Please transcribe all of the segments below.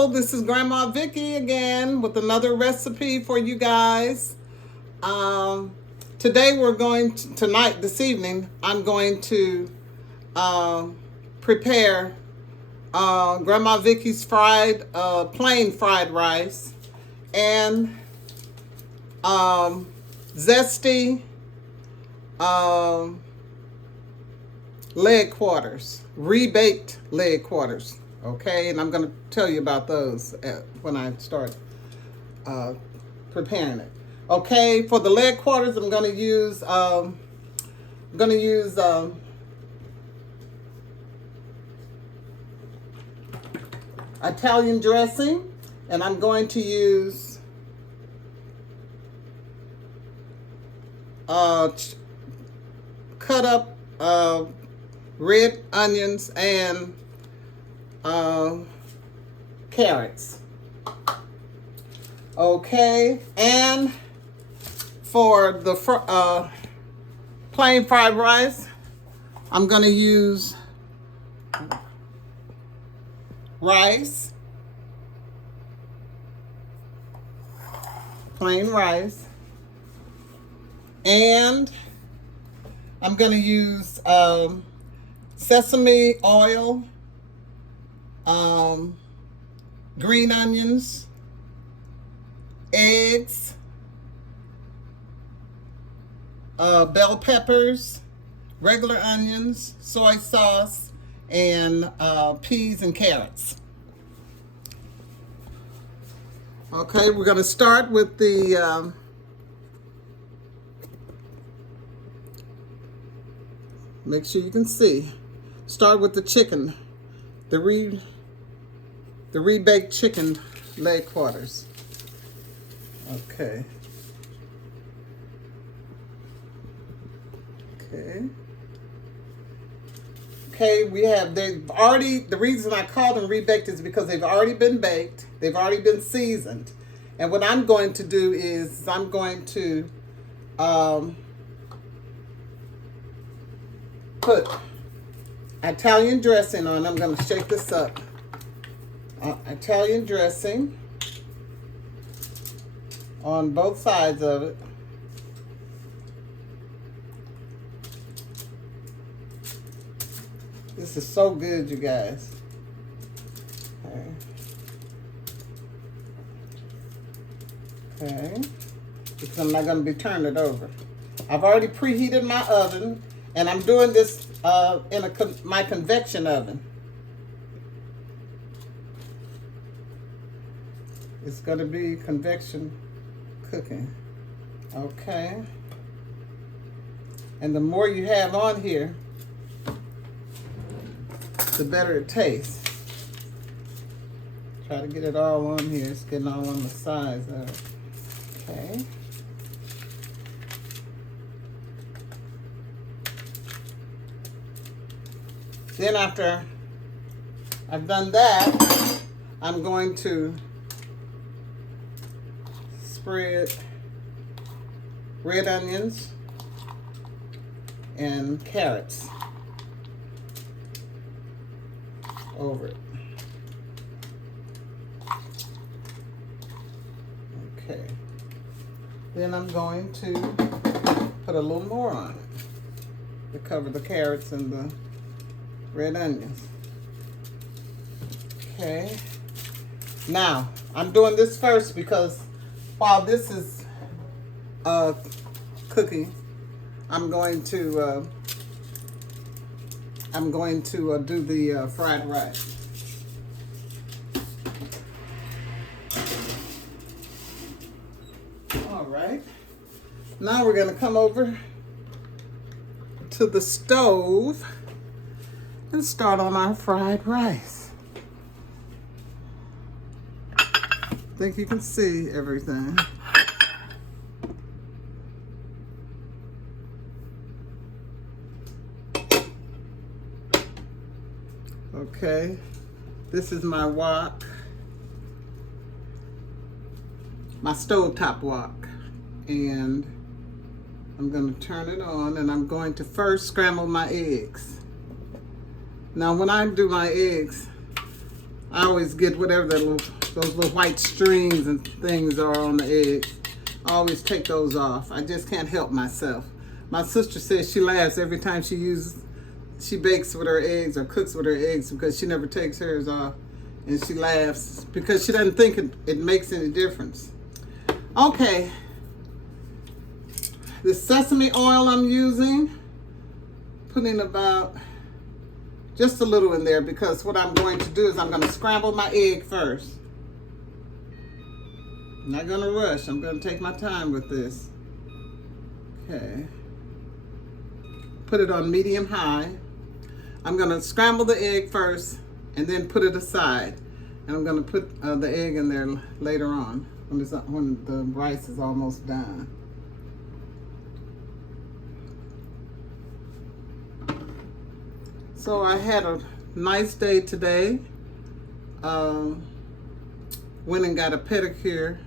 Hello, this is Grandma Vickie again with another recipe for you guys. Today we're going to, this evening, I'm going to prepare Grandma Vickie's plain fried rice and Zesty leg quarters, rebaked leg quarters. Okay, and I'm going to tell you about those when I start preparing it. Okay, for the leg quarters, I'm going to use Italian dressing, and I'm going to use cut up red onions and carrots. Okay, and for the plain fried rice, I'm going to use rice, plain rice, and I'm going to use sesame oil, green onions, eggs, bell peppers, regular onions, soy sauce, and peas and carrots. Okay, we're going to start with the make sure you can see. Start with the chicken, the rebaked chicken leg quarters. Okay. Okay, we have, they've already, the reason I call them rebaked is because they've already been baked, they've already been seasoned. And what I'm going to do is I'm going to put Italian dressing on. I'm going to shake this up. Italian dressing on both sides of it. This is so good, you guys. Okay. Because I'm not going to be turning it over. I've already preheated my oven, and I'm doing this in my convection oven. It's going to be convection cooking. Okay. And the more you have on here, the better it tastes. Try to get it all on here. It's getting all on the sides of it. Okay. Then after I've done that, I'm going to spread red onions and carrots over it. Okay. Then I'm going to put a little more on it to cover the carrots and the red onions. Okay. Now, I'm doing this first because while this is cooking, I'm going to do the fried rice. All right. Now we're going to come over to the stove and start on our fried rice. I think you can see everything. Okay, this is my wok, my stovetop wok, and I'm going to turn it on, and I'm going to first scramble my eggs. Now when I do my eggs, I always get whatever those little white strings and things are on the eggs. I always take those off. I just can't help myself. My sister says she laughs every time she bakes with her eggs or cooks with her eggs because she never takes hers off. And she laughs because she doesn't think it makes any difference. Okay. The sesame oil I'm using, putting about just a little in there because what I'm going to do is I'm going to scramble my egg first. I'm not going to rush. I'm going to take my time with this. Okay. Put it on medium high. I'm going to scramble the egg first and then put it aside. And I'm going to put the egg in there later on when the rice is almost done. So I had a nice day today. Went and got a pedicure.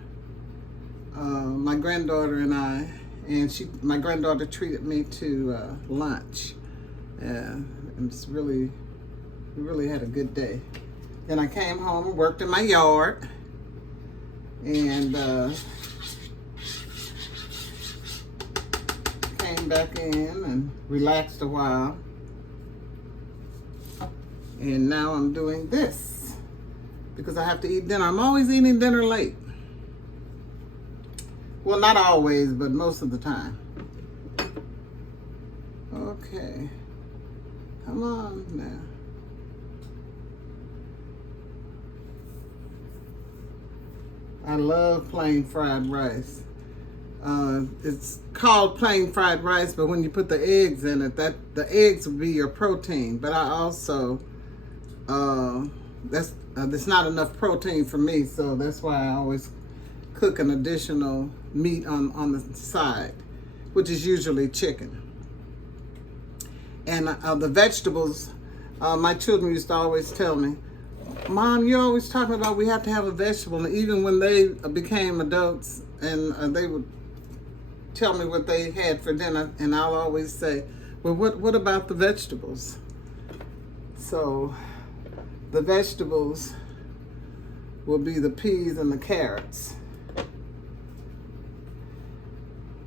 My granddaughter and I, and my granddaughter treated me to lunch. And we really had a good day. Then I came home and worked in my yard, and came back in and relaxed a while. And now I'm doing this because I have to eat dinner. I'm always eating dinner late. Well, not always, but most of the time. Okay. Come on now. I love plain fried rice. It's called plain fried rice, but when you put the eggs in it, the eggs will be your protein. But I also, that's not enough protein for me, so that's why I always cook an additional meat on the side, which is usually chicken. And the vegetables, my children used to always tell me, Mom, you're always talking about we have to have a vegetable. And even when they became adults and they would tell me what they had for dinner, and I'll always say, well, what about the vegetables? So the vegetables will be the peas and the carrots.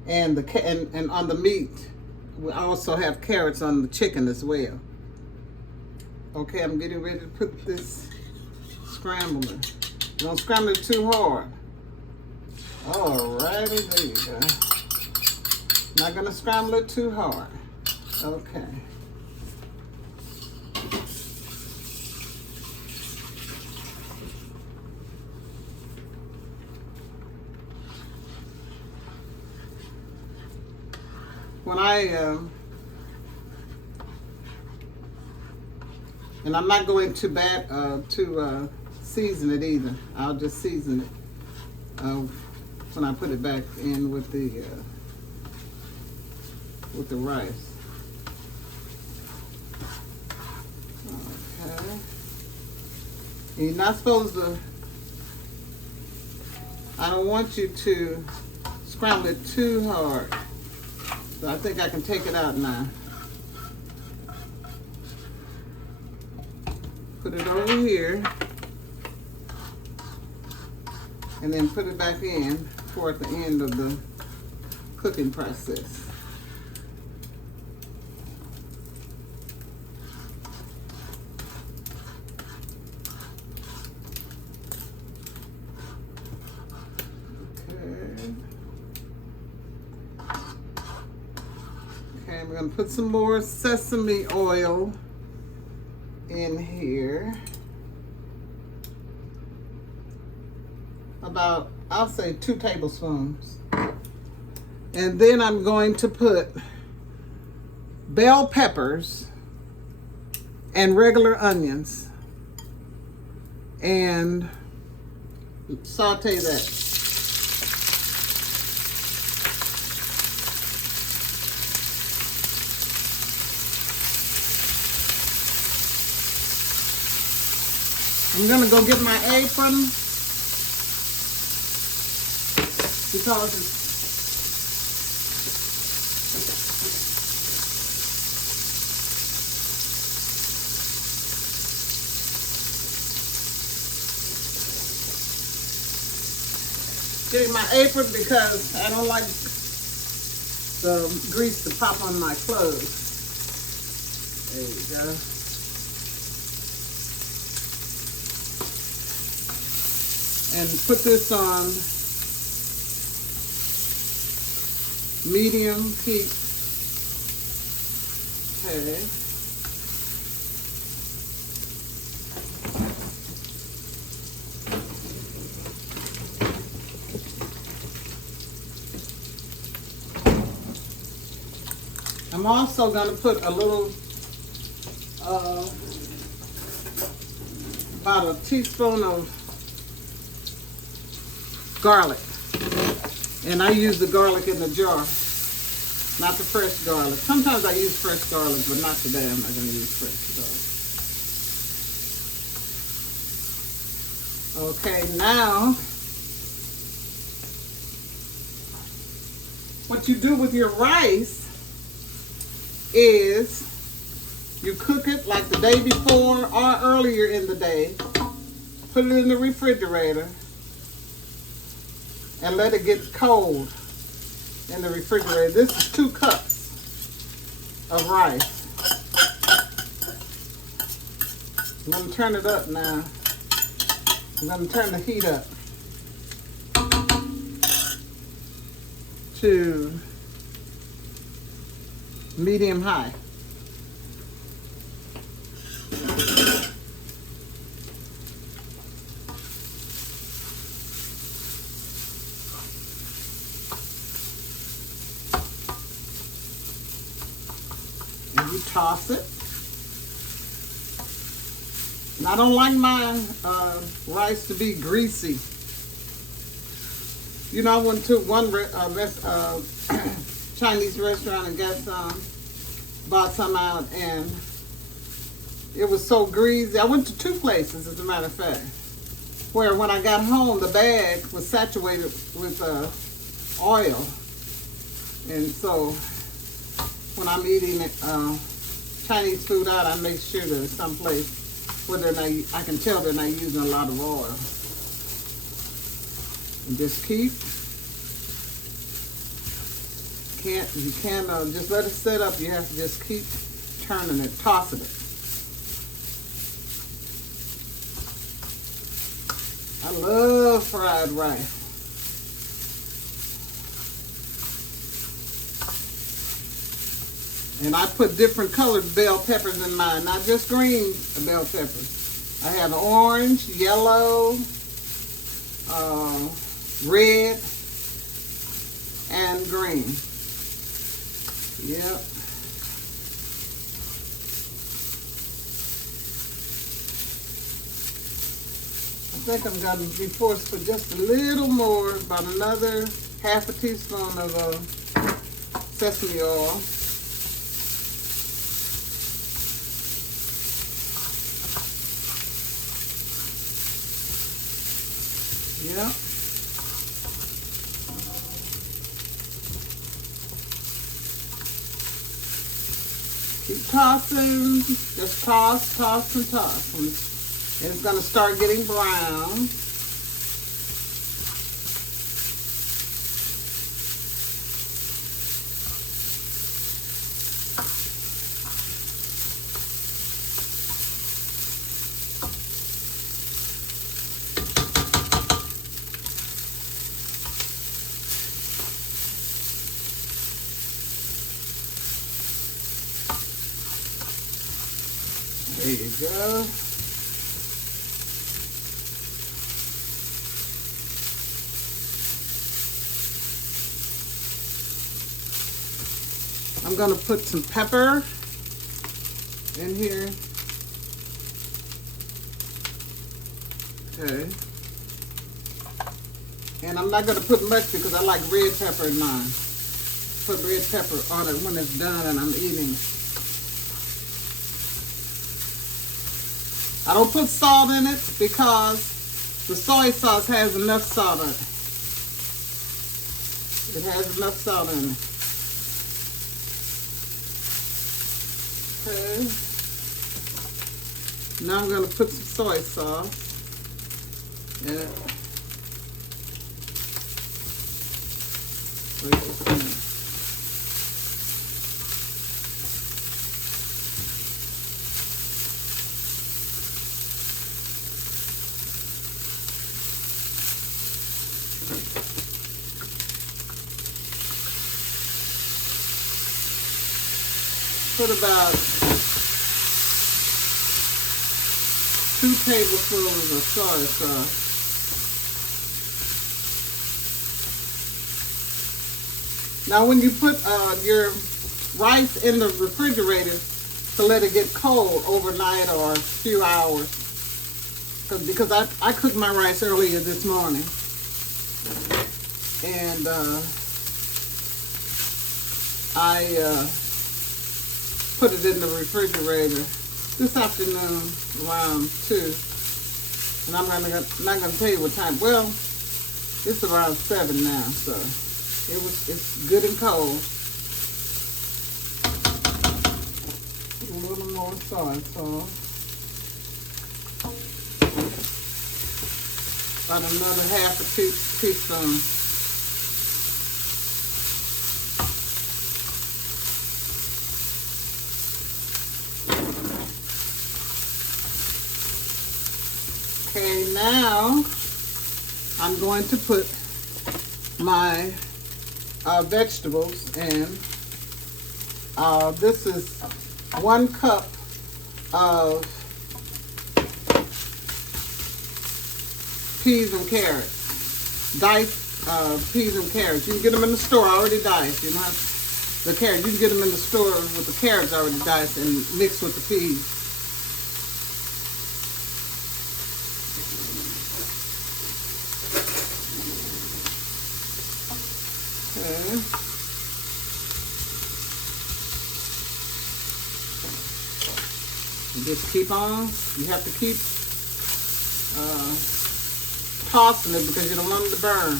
And and on the meat, we also have carrots on the chicken as well. Okay, I'm getting ready to put this scrambling. Don't scramble it too hard. Alrighty, there you go. Not gonna scramble it too hard. Okay. When and I'm not going to season it either. I'll just season it when I put it back in with the rice. Okay. You're not supposed to. I don't want you to scramble it too hard. So I think I can take it out now. Put it over here. And then put it back in toward the end of the cooking process. Okay, we're going to put some more sesame oil in here. About, I'll say 2 tablespoons. And then I'm going to put bell peppers and regular onions and saute that. I'm gonna go get my apron because shake my apron because I don't like the grease to pop on my clothes. There you go. And put this on medium heat. Okay. I'm also going to put a little, about a teaspoon of garlic. And I use the garlic in the jar, not the fresh garlic. Sometimes I use fresh garlic, but not today. I'm not going to use fresh garlic. Okay, now, what you do with your rice is you cook it like the day before or earlier in the day, put it in the refrigerator, and let it get cold in the refrigerator. This is 2 cups of rice. I'm going to turn it up now. I'm going to turn the heat up to medium high. And you toss it. And I don't like my rice to be greasy. You know, I went to one Chinese restaurant and got some, bought some out, and it was so greasy. I went to 2 places, as a matter of fact, where when I got home, the bag was saturated with oil. And so when I'm eating Chinese food out, I make sure there's some place where I can tell they're not using a lot of oil. And just keep. You can't just let it set up. You have to just keep turning it, tossing it. I love fried rice. And I put different colored bell peppers in mine, not just green bell peppers. I have orange, yellow, red, and green. Yep. I think I'm going to be forced for just a little more, about another half a teaspoon of sesame oil. Yep. Keep tossing, just toss, toss, and toss. And it's going to start getting brown. There you go. I'm going to put some pepper in here. Okay. And I'm not going to put much because I like red pepper in mine. Put red pepper on it when it's done and I'm eating it. I don't put salt in it because the soy sauce has enough salt in it. It has enough salt in it. Okay. Now I'm going to put some soy sauce in it. Put about 2 tablespoons of soy sauce. Now when you put your rice in the refrigerator to let it get cold overnight or a few hours, because I cooked my rice earlier this morning, and I put it in the refrigerator this afternoon around 2, and I'm not gonna tell you what time. Well, it's around 7 now, so it's good and cold. A little more soy sauce. About another half a teaspoon. Okay, now I'm going to put my vegetables in. This is 1 cup of peas and carrots. Diced peas and carrots. You can get them in the store already diced. You don't have the carrots. You can get them in the store with the carrots already diced and mixed with the peas. Okay. You just keep on. You have to keep tossing it because you don't want it to burn.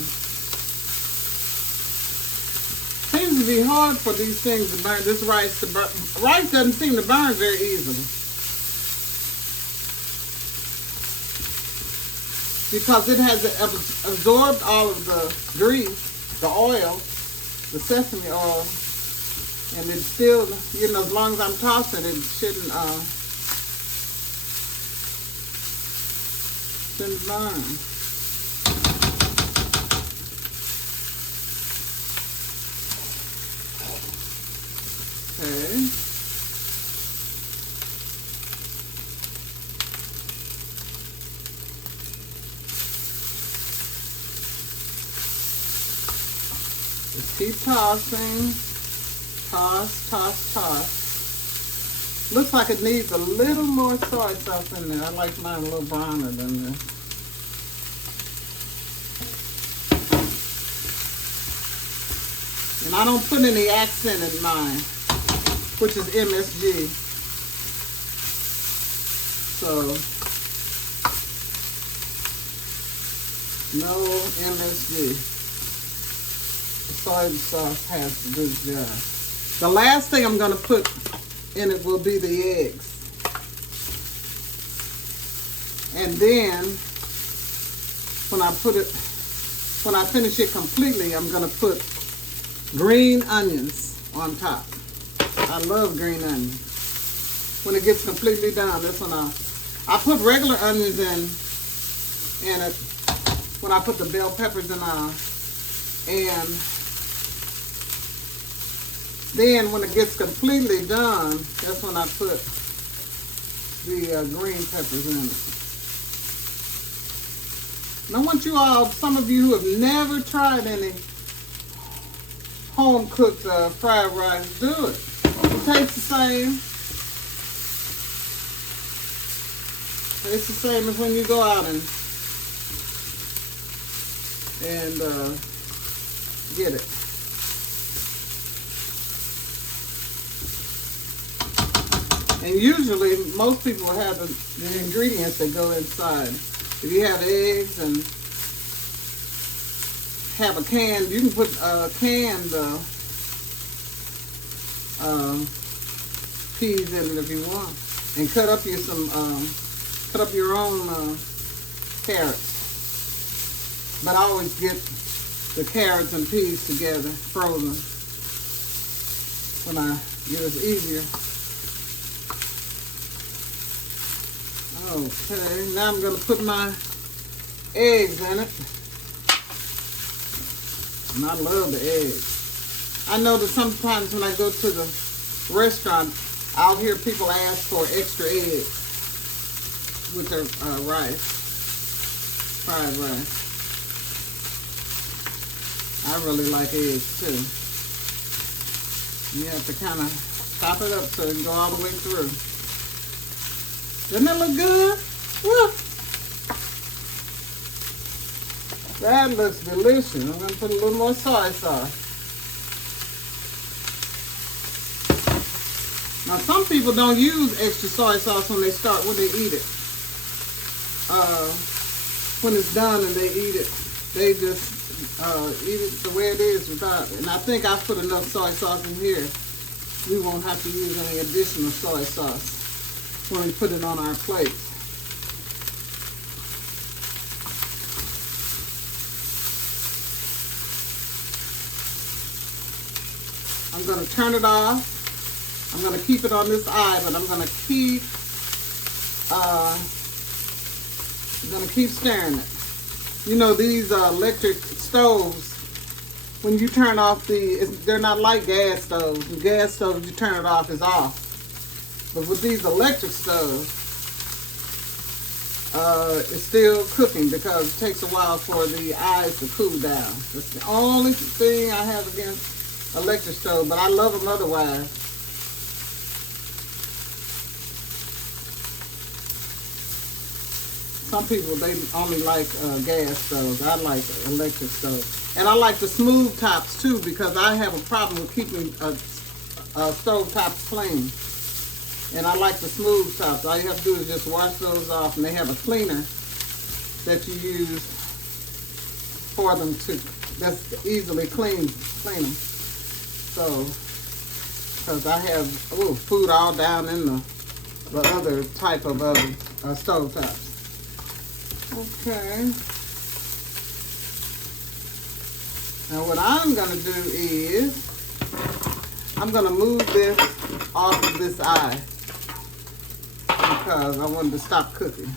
Seems to be hard for these things to burn. This rice to burn. Rice doesn't seem to burn very easily because it has absorbed all of the grease, the oil, the sesame oil, and it's still, you know, as long as I'm tossing it, shouldn't burn. Okay. Just keep tossing. Toss, toss, toss. Looks like it needs a little more soy sauce in there. I like mine a little browner than this. And I don't put any accent in mine, which is MSG. So, no MSG. Soy sauce has to do the job. The last thing I'm going to put in it will be the eggs. And then, when I finish it completely, I'm going to put green onions on top. I love green onions. When it gets completely done, that's when I put regular onions in it when I put the bell peppers in. And then when it gets completely done, that's when I put the green peppers in it. And I want you all, some of you who have never tried any home-cooked fried rice, do it. It tastes the same. It's the same as when you go out and get it. And usually, most people have the ingredients that go inside. If you have eggs and have a can, you can put canned peas in it if you want, and cut up your own carrots. But I always get the carrots and peas together, frozen. When I get it easier. Okay, now I'm gonna put my eggs in it. And I love the eggs. I know that sometimes when I go to the restaurant, I'll hear people ask for extra eggs with their rice, fried rice. I really like eggs too. You have to kind of top it up so it can go all the way through. Doesn't that look good? Woo. That looks delicious. I'm going to put a little more soy sauce. Now some people don't use extra soy sauce when they eat it. When it's done and they eat it, they just eat it the way it is without it. And I think I've put enough soy sauce in here. We won't have to use any additional soy sauce when we put it on our plates. I'm going to turn it off. I'm going to keep it on this eye, but I'm going to keep stirring it. You know, these electric stoves, when you turn off they're not like gas stoves. The gas stoves, you turn it off, it's off. But with these electric stoves, it's still cooking because it takes a while for the eyes to cool down. That's the only thing I have against electric stove, but I love them otherwise. Some people, they only like gas stoves. I like electric stoves. And I like the smooth tops too because I have a problem with keeping stove tops clean. And I like the smooth tops. All you have to do is just wash those off, and they have a cleaner that you use for them that's easily clean them. So, because I have food all down in the other type of stove tops. Okay. Now what I'm going to do is, I'm going to move this off of this eye because I wanted to stop cooking.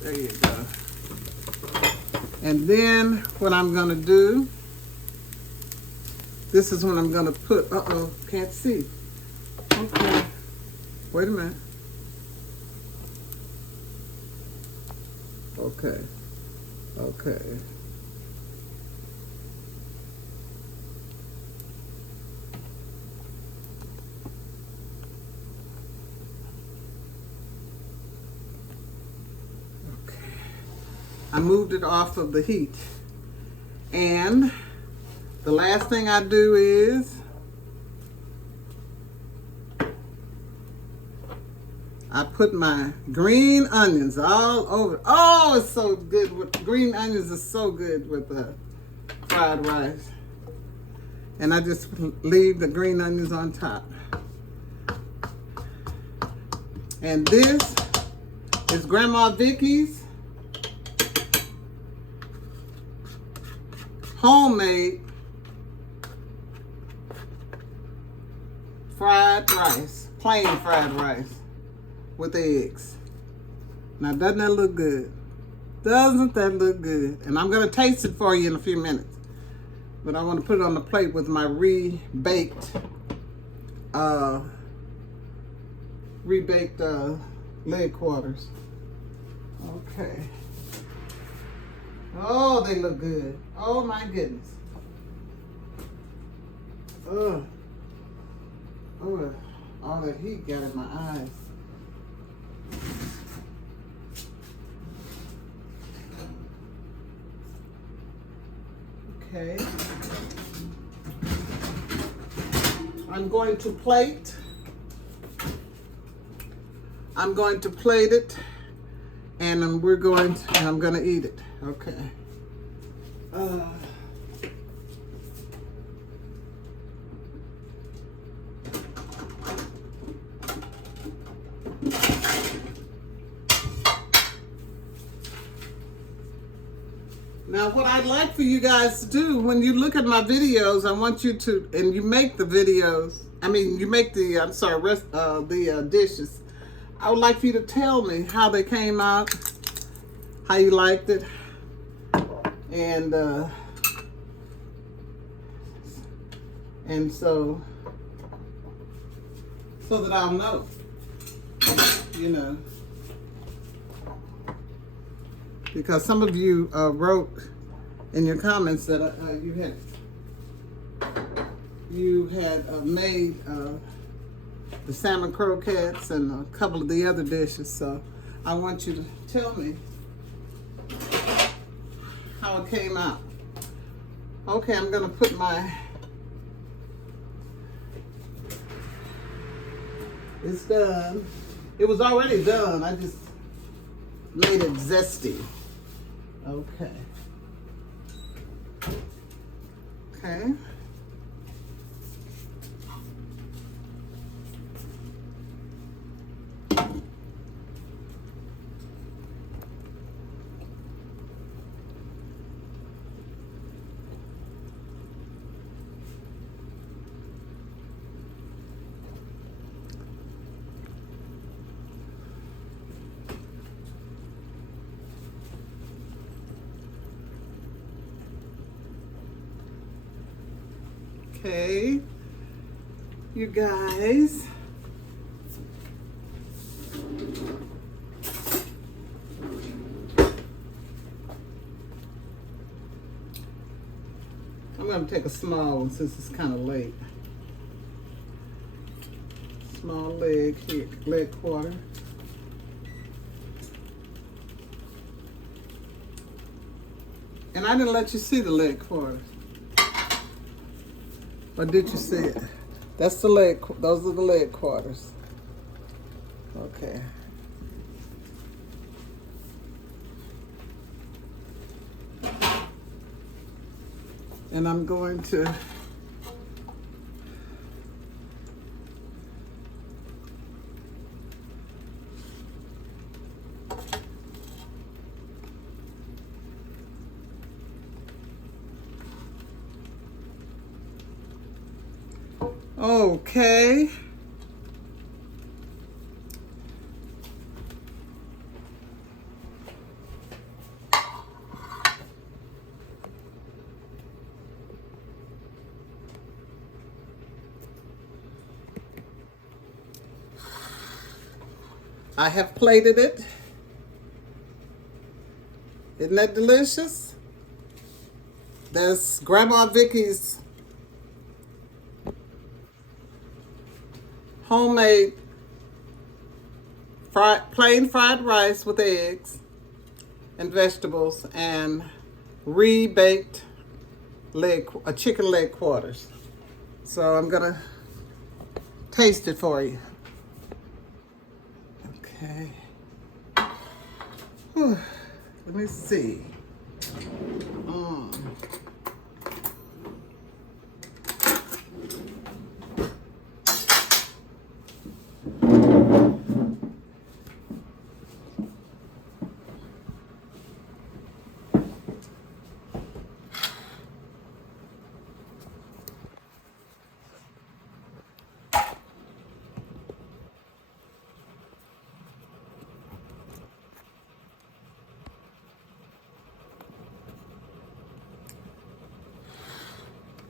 There you go. And then what I'm going to do, this is when I'm going to put, can't see. Okay. Wait a minute. Okay. I moved it off of the heat. And the last thing I do is I put my green onions all over. Oh, it's so good. Green onions is so good with fried rice. And I just leave the green onions on top. And this is Grandma Vickie's homemade fried rice, plain fried rice with eggs. Now, doesn't that look good? Doesn't that look good? And I'm going to taste it for you in a few minutes. But I want to put it on the plate with my rebaked leg quarters. Okay. Oh, they look good. Oh my goodness. Oh, all that heat got in my eyes. Okay. I'm going to plate. I'm going to plate it, and I'm going to eat it. Okay. Now, what I'd like for you guys to do when you look at my videos, I want you to, and you make the videos, you make the, dishes. I would like for you to tell me how they came out, how you liked it, and so that I'll know, you know. Because some of you wrote in your comments that you had made the salmon croquettes and a couple of the other dishes. So I want you to tell me how it came out. Okay, I'm gonna put it's done. It was already done. I just made it zesty. Okay. Okay. Okay, you guys. I'm going to take a small one since it's kind of late. Small leg quarter. And I didn't let you see the leg quarter. Or did you see it? That's the leg, those are the leg quarters. Okay. And I'm going to okay. I have plated it. Isn't that delicious? That's Grandma Vickie's homemade plain fried rice with eggs and vegetables and rebaked chicken leg quarters. So I'm gonna taste it for you. Okay. Whew. Let me see.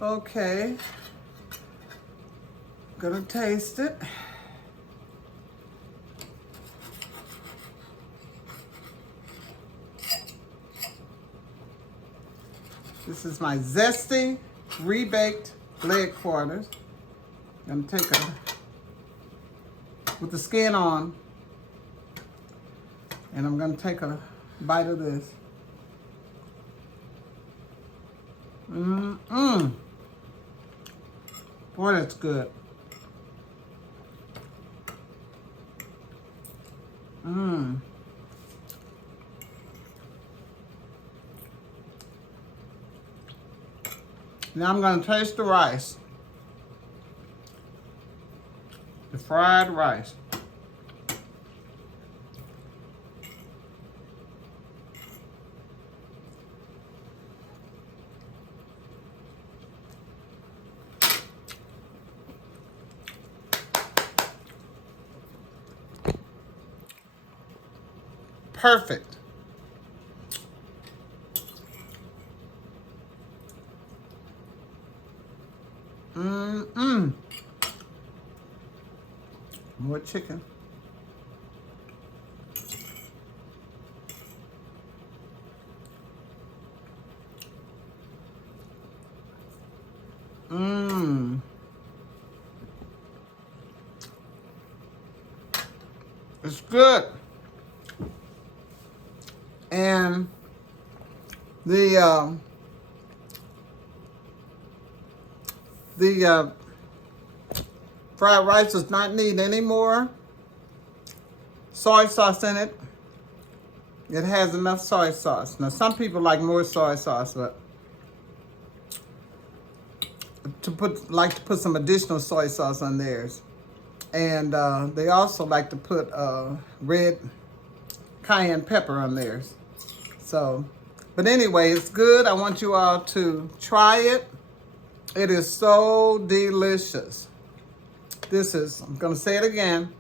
Okay, gonna taste it. This is my Zesty rebaked leg quarters. I'm gonna take with the skin on, and I'm gonna take a bite of this. Boy, that's good. Now I'm going to taste the rice. The fried rice. perfect. More chicken. It's good. And the fried rice does not need any more soy sauce in it. It has enough soy sauce. Now, some people like more soy sauce, but like to put some additional soy sauce on theirs. And they also like to put red cayenne pepper on theirs. So, but anyway, it's good. I want you all to try it. It is so delicious. This is, I'm going to say it again,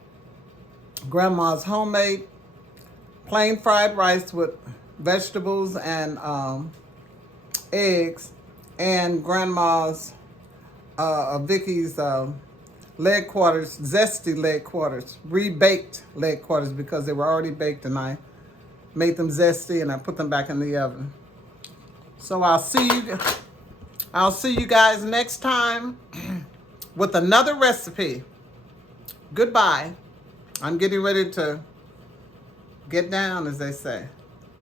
Grandma's homemade plain fried rice with vegetables and eggs, and Grandma's, Vickie's leg quarters, Zesty leg quarters, rebaked leg quarters because they were already baked and I made them zesty and I put them back in the oven. So I'll see you guys next time with another recipe. Goodbye. I'm getting ready to get down, as they say.